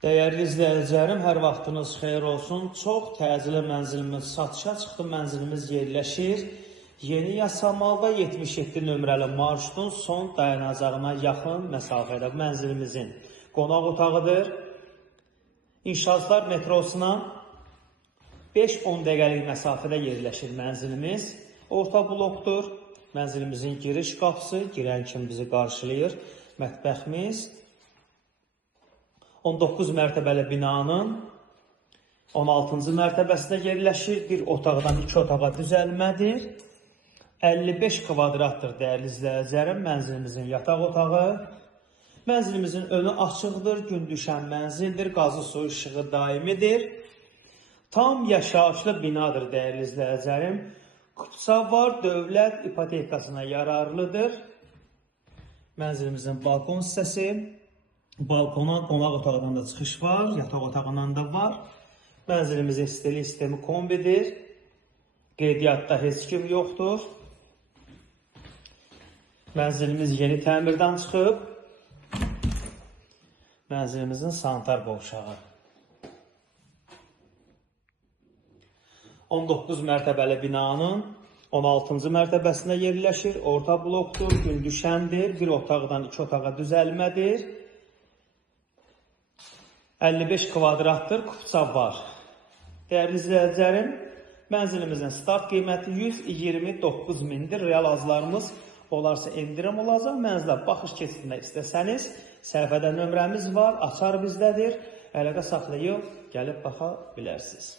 Dəyərli izləyicilərim, hər vaxtınız xeyir olsun. Çox təcili mənzilimiz satışa çıxdı. Mənzilimiz yerləşir Yeni Yasamalda 77 nömrəli marşrutun son dayanacağına yaxın məsafədə mənzilimizin qonaq otağıdır. İnşaatlar metrosuna 5-10 dəqiqəlik məsafədə yerləşir mənzilimiz. Orta blokdur. Mənzilimizin giriş qapısı, girən kimi bizi qarşılayır. Mətbəximiz 19 mərtəbəli binanın 16-cı mərtəbəsində yerləşir. Bir otaqdan 2 otağa düzəlmədir. 55 kvadratdır dəyərli izləyicilərim mənzilimizin yataq otağı. Mənzilimizin önü açıqdır, gün düşən mənzildir, qazı su işığı daimidir. Tam yaşayışlı binadır dəyərli izləyicilərim. Kupça var, dövlət ipotekasına yararlıdır. Mənzilimizin balkon hissəsi. Balkona, qonaq otağından da çıxış var, yataq otağından da var. Mənzilimizin istilik sistemi kombidir. Qeydiyyatda heç kim yoxdur. Mənzilimiz yeni təmirdən çıxıb. Mənzilimizin sanitar qovşağı. 19 mərtəbəli binanın 16-cı mərtəbəsində yerləşir. Orta blokdur, gün düşəndir. Bir otaqdan 2 otağa düzəlmədir. 55 kvadratdır, kupça var. Dəyərli izləyicilərim, mənzilimizin start qiyməti 129 mindir. Real azlarımız olarsa endirim olacaq. Mənzilə baxış keçirmək istəsəniz, səhifədə nömrəmiz var, açar bizdədir. Əlaqə saxlayıb gəlib baxa bilərsiniz.